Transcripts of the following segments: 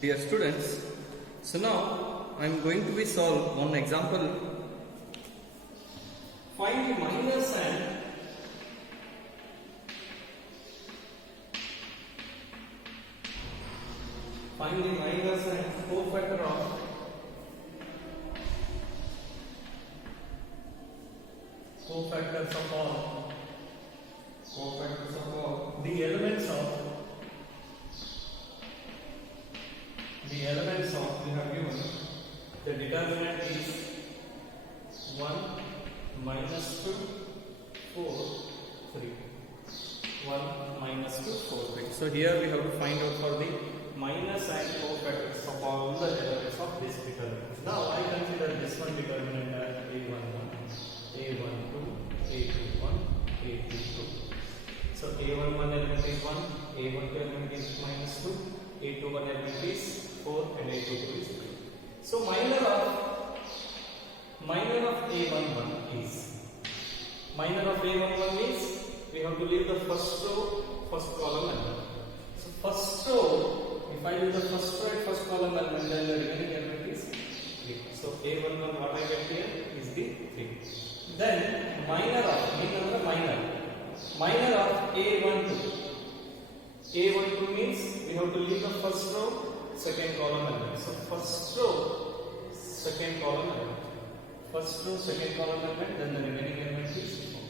Dear students, so now I am going to be solve one example. Find the minus and cofactor of cofactors of all the elements of we have given the determinant is 1 minus 2 4 3 1 minus 2 4 3. So here we have to find out for the minus and cofactors of all the elements of this determinant. Now I consider this one determinant as a11, a12, a21, a22. So a11 element is 1, a12 element is minus 2, a21 element is 4 and a22 is 3. So minor of a11 is we have to leave the first row, first column element. So first row, if I leave the first row and first column element, then the remaining element is 3. So a11 what I get here is the 3. Then minor of a12. A12 means we have to leave the first row, second column element. So first row, second column element. First row, second column element, then the remaining element is 4.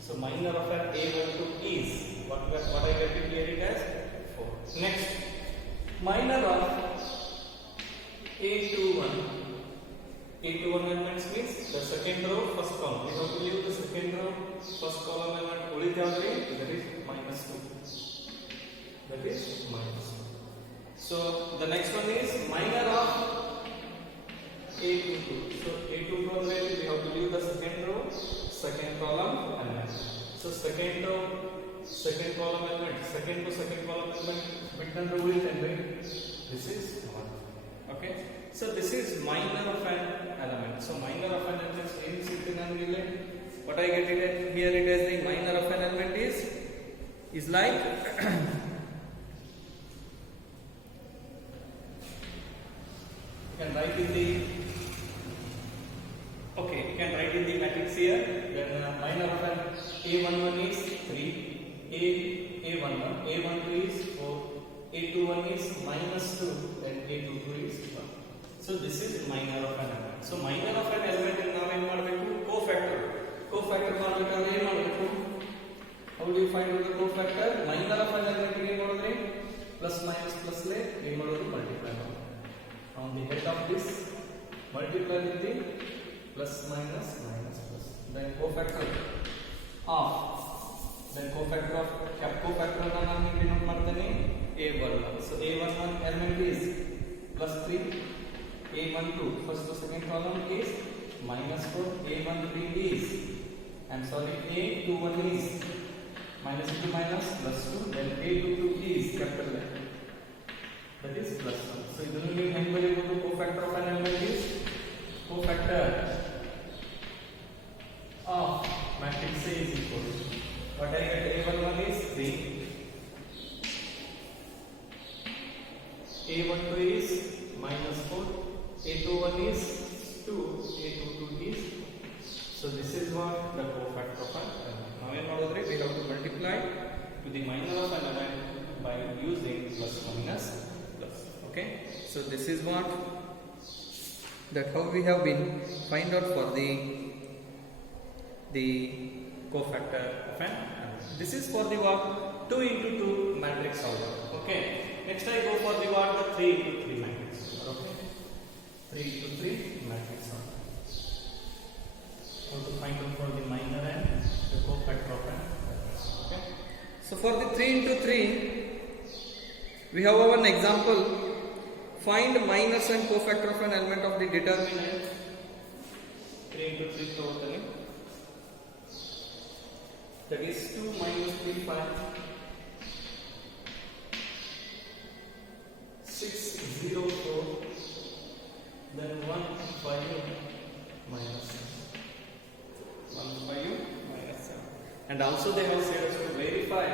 So minor of an a12 is what I get it here it as 4. Next, minor of a21. A21 elements means the second row, first column. We have to leave the second row, first column element. That is minus 2. That is minus 2. So the next one is minor of a22. So a22 value we have to leave the second row, second column element. So second row, second column element, second to second column element. Between the rule and this is 1. Okay. So this is minor of an element. So minor of an element means what I get it here it is the minor of an element is like you can write in the matrix here. Then minor of an a11 is 3, a11, a12 is 4, a21 is minus 2, and a22 is 1. So this is minor of an element. So minor of an element is now in cofactor. Cofactor how do you find out the cofactor? Minor of an element plus minus plus multiply. On the head of this, multiply with the plus minus minus plus. Then cofactor of a11. So a11 element is plus 3. a12 first to second column is minus 4. a13 is a21 is minus into minus plus 2. Then a22 is capital F. That is plus 1. So this will be cofactor of an element is cofactor of matrix A is equal to what I get a11 is 3, a12 is minus 4, a21 is 2, a22 is. So this is what the cofactor of an element. Now we have to multiply to the minor of an element by using plus minus plus. Okay, so this is what how we have been find out for the cofactor of an element. This is for the 2 into 2 matrix order. Okay, next I go for the 3 into 3 matrix. Okay, 3 into 3 matrix order. How to find out for the minor and the cofactor of an element. Okay, so for the 3 into 3 we have one example. Find minus and cofactor of an element of the determinant. 3 into 3 totally. That is 2 minus 3 5. 6 0 4. Then 1 5 minus 7. 1 5 minus 7. And also they have said us to verify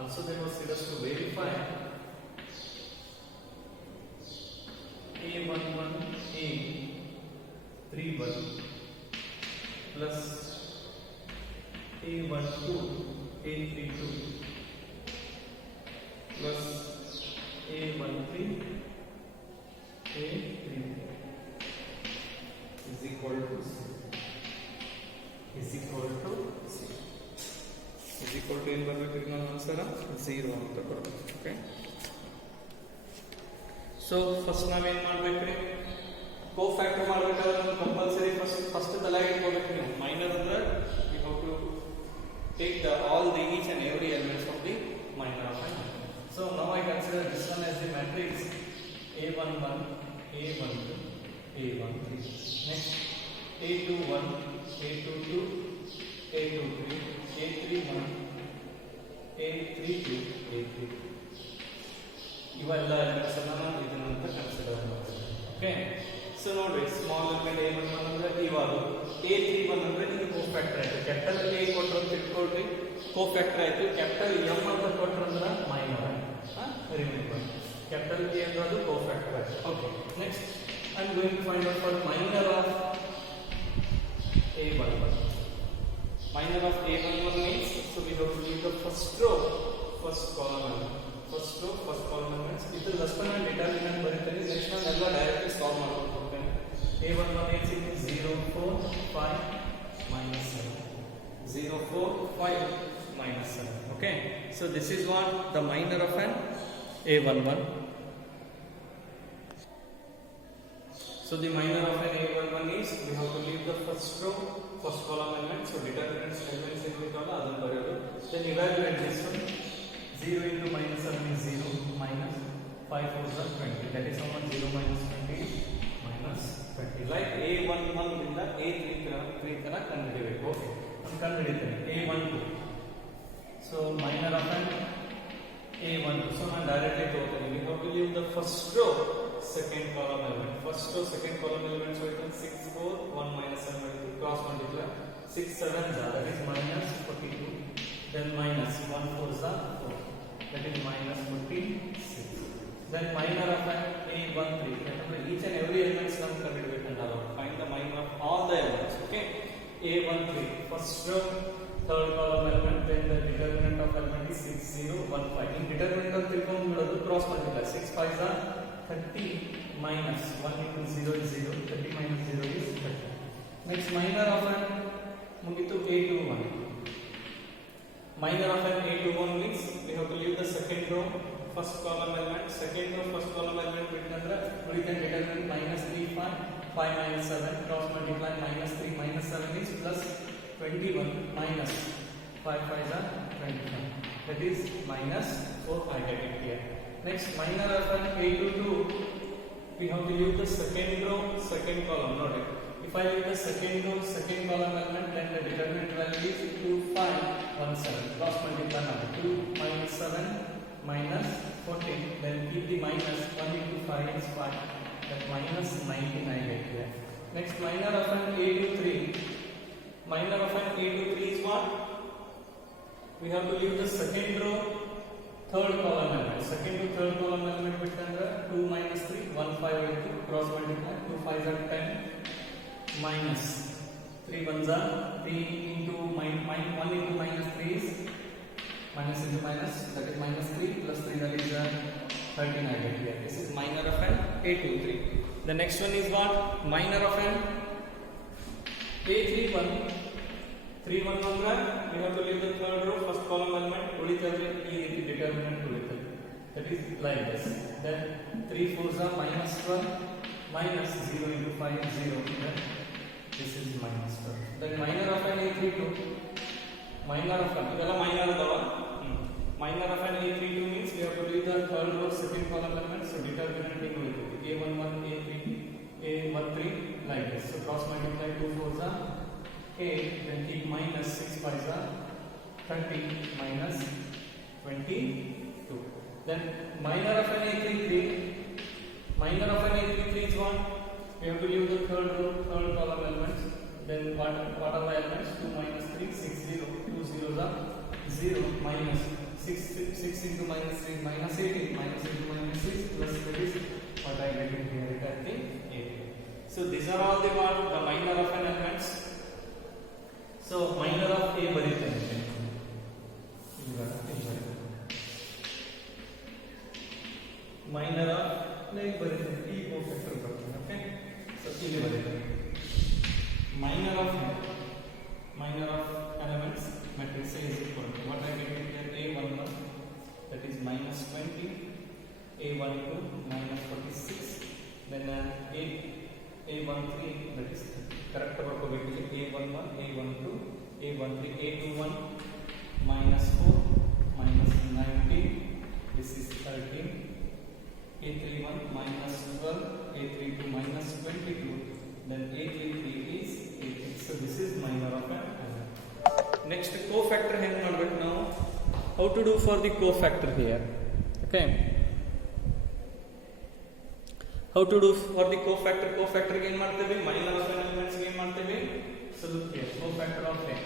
Also they proceed us to verify A11 A31 plus A12 A32 plus A13 A34 is equal to C. Is equal to C. Is equal to ಏನು ಬರಬೇಕು ನಾವು answer 0 ಅಂತ ಕೊಡಬೇಕು. Okay, so first ನಾವೇನು ಮಾಡಬೇಕ್ರಿ, cofactor ಮಾಡಬೇಕಾದ್ರೆ ನಾವು compulsory first ತಲೆಗೆ ಇಟ್ಕೋಬೇಕು. ನೀವು ಮೈನರ್ ಅಂದ್ರೆ we have to take the all the each and every elements of the minor of N. So now I consider this one as the matrix A11 A12 A13. Next A21 A22 A23 A31 A32 A32 ಇವೆಲ್ಲ elements ಅನ್ನ ನಾವು ಇದನ್ನಂತ consider ಮಾಡ್ತೀವಿ. Okay, so ನೋಡ್ರಿ small element A11 ಅಂದ್ರೆ ಇವಾಗ A31 ಅಂದ್ರೆ ಇದು cofactor ಆಯ್ತು. ಕ್ಯಾಪಿಟಲ್ A ಕೊಟ್ಟರು ಅಂತ ಇಟ್ಕೊಳ್ರಿ, ಕೋಫ್ಯಾಕ್ಟರ್ ಆಯ್ತು. ಕ್ಯಾಪಿಟಲ್ M ಅಂತ ಕೊಟ್ಟರು ಅಂದ್ರೆ minor. Remember capital A and the cofactor. Okay, next I am going to find out for minor of A11. Minor of A11 means, so we have to leave the first row, first column. First row, first column means it is less than determinant ಬರೀತಾರೆ. next one ಎಲ್ಲ directly solve ಮಾಡಬೇಕು. A11 is 0 4 5 minus 7 0 4 5 minus 7. Okay, so this is what the minor of an A11. So the minor of an A11 is, we have to leave the first row, first column element. So determinants elements in the column, other variable. Then evaluate this one. 0 into minus 7 is 0 minus 5 4 is 20. That is how much 0 minus 20 is minus 20. Like A11 in the A3 kana ಕಂಡುಹಿಡಿಯಬೇಕು. Okay, ನಾನು ಕಂಡುಹಿಡಿತೇನೆ A12. So minor of an A12. So ನಾನು directly ತಗೋತೀನಿ. We have to leave the first row, second column element. First row, second column element. So it is 6 4 1 minus 7 cross multiply. 6 7 that is minus 42. Then minus 1 4 is 4. That is minus 46. Then minor of an A13. Each and every element sum considered and find the minor of all the elements. Okay, A13 first row, third column element. Then the determinant of element is 6 0 1 5. In determinant of trigon cross multiply. 6 5 is 30 minus 1 into 0 is 0. 30 minus 0 is 30. Next minor of an mugitu A21. Minor of an A21 means we have to leave the second row, first column element. Second row, first column element bitnandra we can determine minus 3 5 5 minus 7 cross multiply. Minus 3 minus 7 is plus 21 minus 5 5 is 25. That is minus 4 5 get it here. Next minor of an A22, we have to leave the second row, second column. Note it. If I leave the second row, second column element, then the determinant value is 2 5 1 7. Cross multiply now. 2 minus 7 minus 14. Then keep the minus. 1 into 5 is 5. That minus 99 right here. Next minor of an A23. Minor of an A23 is what? We have to leave the second row, third column element. Second to third column element bitandra 2 minus 3 1 5 into cross multiply. 2 5 are 10 minus 3 1s are 3 into 1 into minus 3 is minus into minus, that is minus 3 plus 3, that is 39 right here. This is minor of an A23. The next one is what? Minor of an A31. 3 1 ಅಂದ್ರೆ we have to leave the third row, first column element. ಉಳಿತಂದ್ರೆ ಈ ರೀತಿ determinant ಉಳಿತದೆ. That is like this. Then 3 4s are minus 12 minus 0 into 5 0. Then this is minus 12. Then minor of an A32. Minor of an ಇದೆಲ್ಲ minor ಅದಾವ. Minor of an A32 means we have to leave the third row, second column element. So determinant in ಉಳಿತದೆ. A11 A13 like this. So cross multiply 2 4s are 8, then keep minus 6 5s are 30 minus 22. Then minor of an A33. Minor of an A33 is what? We have to leave the third row, third column elements. Then what are the elements? 2 minus 3 6 0. 2 zeros are 0 minus 6 6 into minus 3 minus 18, minus into minus 6 plus that is what I get in here it at the 18. So these are all the what the minor of an elements. So minor of a ಬರೀತೇನೆ minor of like ಬರೀತೇನೆ ಈ cofactor ಬರ್ತದೆ okay so ಇಲ್ಲಿ ಬರೀತೇನೆ minor of elements matrix A is equal to what I get here A11 that is minus 20 A12 minus 46 then A13 that is correct ಬರ್ಕೋಬೇಕು A11 A12 A13 A21 minus 4 minus 19 this is 13 A31 minus 12 A32 minus 22 then A33 is 18. So this is minor of an element. Next cofactor ಹೆಂಗ್ ಮಾಡಬೇಕು ನಾವು how to do for the cofactor here okay how to do for the cofactor ಗೆ ಏನು ಮಾಡ್ತೇವೆ minor of an elements ಗೆ ಏನು ಮಾಡ್ತೇವೆ so look here cofactor of a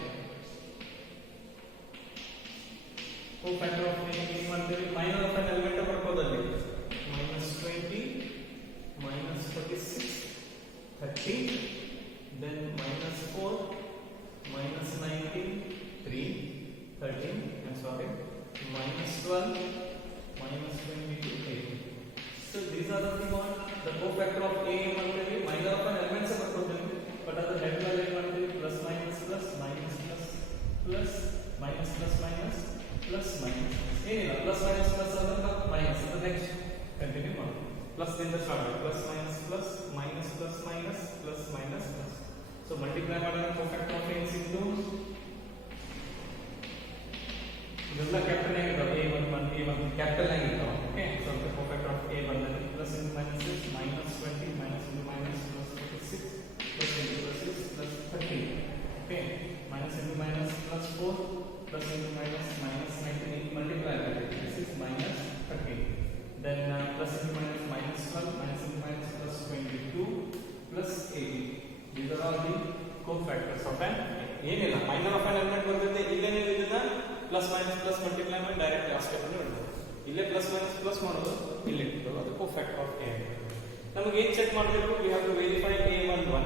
ಏನು ಮಾಡ್ತೇವೆ minor of an element ಬರ್ಕೋದಲ್ಲಿ minus 20 minus 46 30 then minus 4 minus 19 3 13 I'm sorry minus 12 minus 22 8. So these are the one the cofactor of a ಮಾಡ್ತೇವೆ minor of an elements ಬರ್ಕೋತೀವಿ but ಅದು head value ಏನು ಮಾಡ್ತೀವಿ plus minus plus minus plus plus minus plus minus plus minus ಏನಿಲ್ಲ plus minus plus ಅಂದ್ರೆ minus the next continue ಮಾಡಿ plus ದಿಂದ start plus minus plus minus plus minus plus minus plus so multiply ಮಾಡಿದ್ರೆ cofactor of a into ಇದೆಲ್ಲ capital ಆಗಿದಾವೆ A11 capital ಆಗಿದಾವೆ okay so the cofactor of a ಬಂದ್ರೆ plus into minus is minus 20 minus into minus plus 46 plus into plus is plus 30 okay minus into minus plus 4 plus into minus minus 19 multiply this is minus 30 then plus into minus minus 12 minus into minus plus 22 plus 18 these are all the cofactors of an ಏನಿಲ್ಲ minor of an element ಬಂದಿದೆ ಇಲ್ಲೇನೇ ಇದನ್ನ plus minus plus multiply ಮಾಡಿ direct ಆ step ಅನ್ನು ಇಡಬಹುದು ಇಲ್ಲೇ plus minus plus ಮಾಡೋದು ಇಲ್ಲಿ ಇಡೋದು ಅದು cofactor of a ನಮಗೆ ಏನು ಚೆಕ್ ಮಾಡಬೇಕು we have to verify a11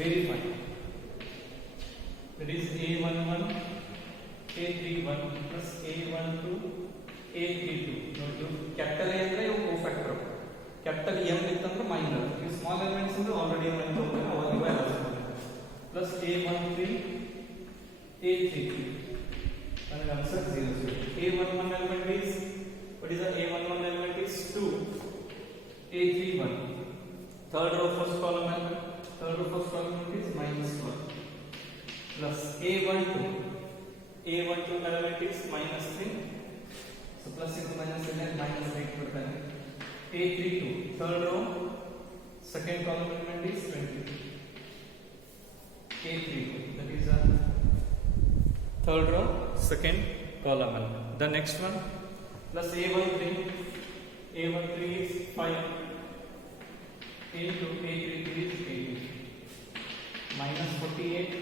verify that is a11 a31 plus a12 a32 ನೋಡಿ ಕ್ಯಾಪಿಟಲ್ A ಅಂದ್ರೆ ಇವು cofactor ಕ್ಯಾಪಿಟಲ್ M ಇತ್ತಂದ್ರೆ ಮೈನರ್ ಈ ಸ್ಮಾಲ್ ಎಲಿಮೆಂಟ್ಸ್ ಅಂದ್ರೆ ಆಲ್ರೆಡಿ ಏನು ಅಂತ ಹೋಗ್ತಾರೆ ಅವಾಗ ಇವೆಲ್ಲ plus a13 a33 and the answer 0 a11 element is what is the a11 element is 2 a31 third row first column element third row first column is minus 1 plus a12 element is minus 3 so plus into minus and then minus 8 ಬರ್ತಾನೆ a32 third row second column element is 20 a32 that is a third row second column element the next one plus a13 is 5 a33 is 80 minus 48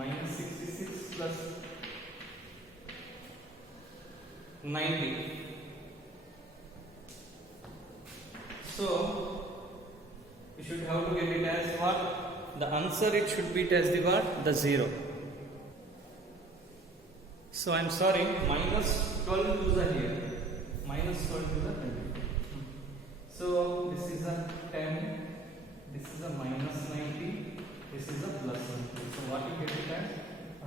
minus 66 plus 90 so you should have to get it as what the answer it should be as the what the 0 so I'm sorry minus 12 to the here minus 12 to the 20 so this is a 10 this is a minus 90 this is a plus 90 so what you get it as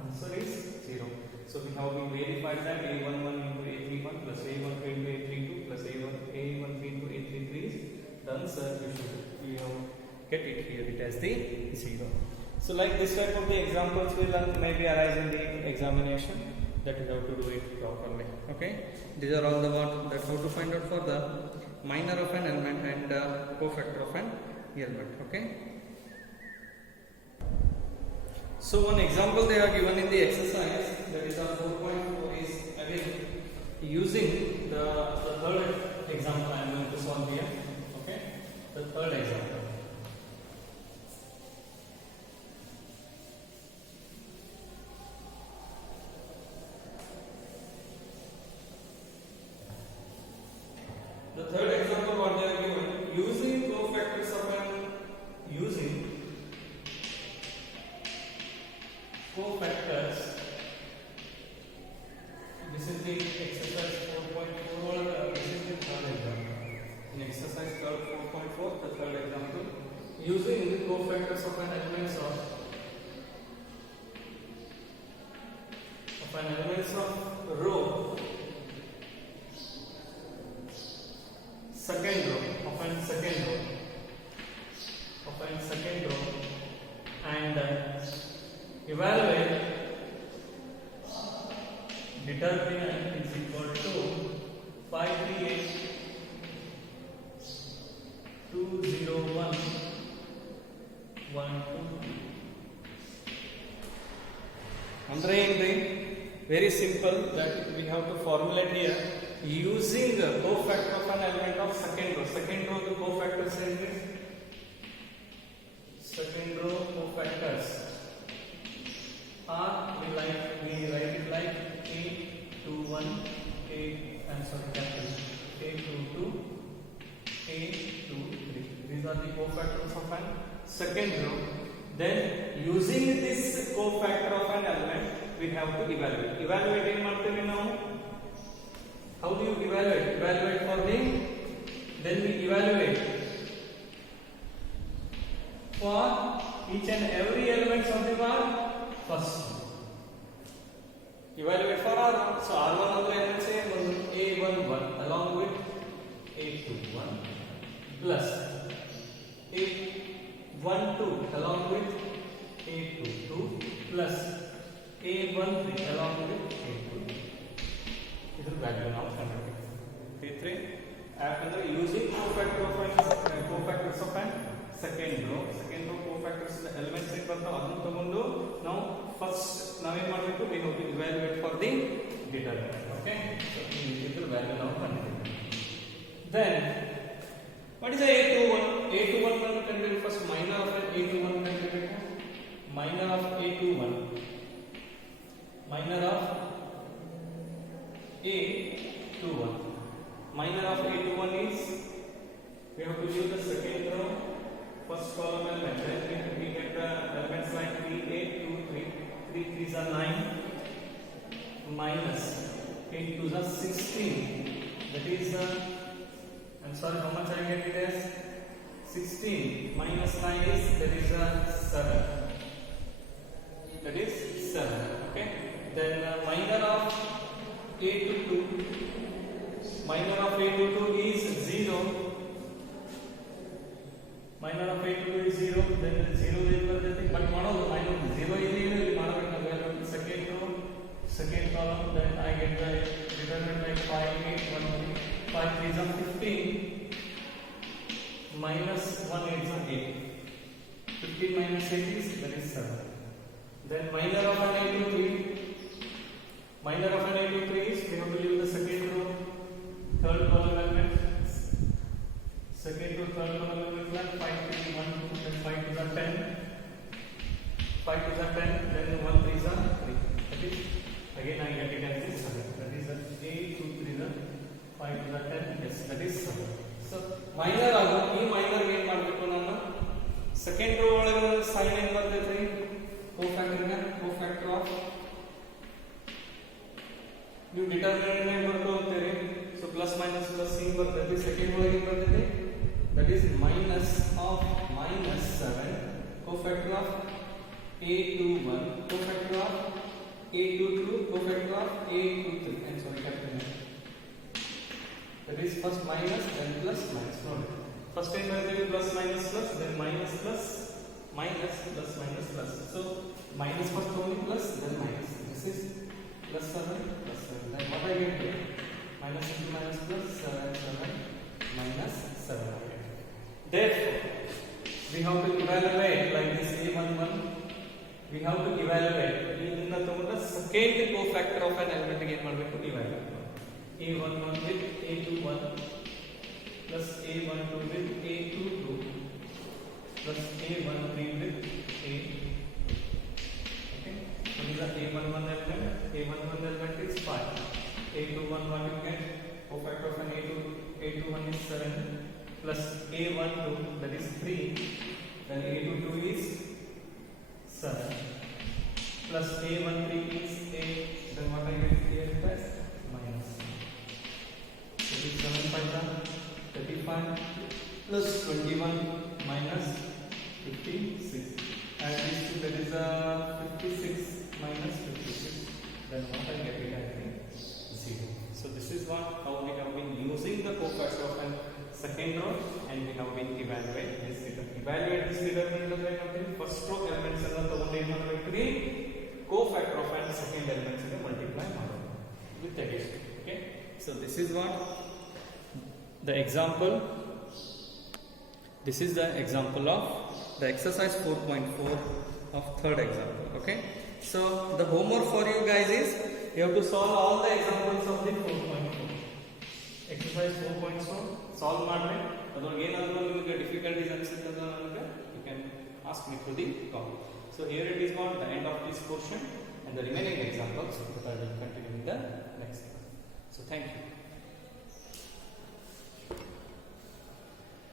answer is 0 so we have been verified that a11 into a31 plus a12 into a32 plus a13 into a33 is the answer you have get it here it as the 0 so like this type of the examples will maybe arise in the examination that you have to do it properly okay these are all the what that how to find out for the minor of an element and cofactor of an element okay so one example they are given in the exercise that is 4.4 is again using the third example I am going to solve here okay the third example the exercise 4.4 this is the third example. In exercise 4.4, the third example, using the cofactors of an elements of row, second row, and evaluate determinant is equal to 538 201 12. Andre ಏನ್ರಿ very simple that we have to formulate here using the cofactor of an element of second row. Second row the cofactors ಏನ್ರಿ? Second row cofactors are we write it like A21 A22 A23. These are the cofactors of an second row. Then using this cofactor of an element we have to evaluate. Evaluate ಏನು ಮಾಡ್ತೀವಿ ನಾವು? How do you evaluate? Evaluate for the, then we evaluate for each and every element of the bar first. Evaluate for R1. So R1 ಅಂದ್ರೆ ಏನು say A11 along with A21 plus A12 along with A22 plus A13 along with A2. This is value now A3. After using cofactors of an second row cofactors the elements in ಬರ್ತಾವ ಅದನ್ನ ತಗೊಂಡು ನಾವು first ನಾವೇನ್ ಮಾಡಬೇಕು we have to evaluate for the determinant. Okay, so this value ನಾವು ಕಂಡುಹಿಡಿಯೋಣ. Then what is the A21? A21 ಅನ್ನು ಕಂಡುಹಿಡಿಯೋಣ. ಫಸ್ಟ್ minor of A21 ಕಂಡುಹಿಡಿಯಬೇಕು. Minor of A21 minor of A21 is we have to use the second row first column element. Then we get the elements like 3 8 2 3 3 3s are 9 minus 8 2s are 16. That is I'm sorry, how much I get it as 16 minus 9 is that is 7. That is 7. Okay. Then minor of A22 is 0. Minor of A22 is 0. Then 0 is but ಮಾಡೋದು minor 0 ಇಲ್ಲಿ ಮಾಡಬೇಕಾದ್ರೆ second row second column. Then I get the determinant like 5 8 1 3 5 3 is 15 minus 1 is 8. 15 minus 8 is that is 7. Then minor of an A23 is we have to use the second row third column element. Second row third column element like 5 3 1 2 then 5 to the 10 5 to the 10 then 1 3 is 3. That is again I get it as this 7. That is 8 2 3 is 5 to the 10. Yes, that is 7. So minor ಆಗ ಈ minor ಏನು ಮಾಡಬೇಕು ನಾನು second row ಒಳಗೆ sign ಏನು ಬರ್ತೈತಿ cofactor of ನೀವು determinant ಏನು ಬರ್ತು ಅಂತೀರಿ. ಸೊ ಪ್ಲಸ್ ಮೈನಸ್ ಪ್ಲಸ್ ಹಿಂಗ್ ಬರ್ತೈತಿ. ಸೆಕೆಂಡ್ ಒಳಗೆ ಏನು ಬರ್ತೈತಿ that is minus of -7 cofactor of A21 cofactor of A22 cofactor of A23 and sorry capital. That is first minus then plus minus. Note first time plus minus plus then minus plus minus plus minus plus. So minus first only plus then minus. This is plus 7 plus 7. Then what I get here? Minus into minus plus 7 7 minus 7. Therefore, we have to evaluate like this A11. We have to evaluate. ಇದನ್ನ ತಗೊಂಡ second cofactor of an element ಗೆ ಏನು ಮಾಡಬೇಕು evaluate. A11 with A21 plus A12 with A22 plus A13 with A2. Okay. So these are A11 element. A11 element is 5. A21 what you get? Cofactor of an A21 is 7 plus A12 that is 3. Then A22 is 7 plus A13 is 8. Then what I get here is minus. what how we have been using the cofactor of a second row and we have been evaluate this figure. Evaluate this figure means first row elements ಅನ್ನು ತಗೊಂಡು ಏನು ಮಾಡಬೇಕು cofactor of a second elements ಅನ್ನು multiply ಮಾಡಬೇಕು with addition. Okay, so this is what the example. This is the example of the exercise 4.4 of third example. Okay, so the homework for you guys is you have to solve all the examples of the 4.4 exercise 4.4 solve ಮಾಡ್ರಿ ಅದರೊಳಗೆ ಏನಾದರೂ ನಿಮಗೆ difficulties ಅನ್ಸುತ್ತದ ನನಗೆ you can ask me through the comment. So here it is got the end of this portion and the remaining examples that I will continue in the next class. So thank you.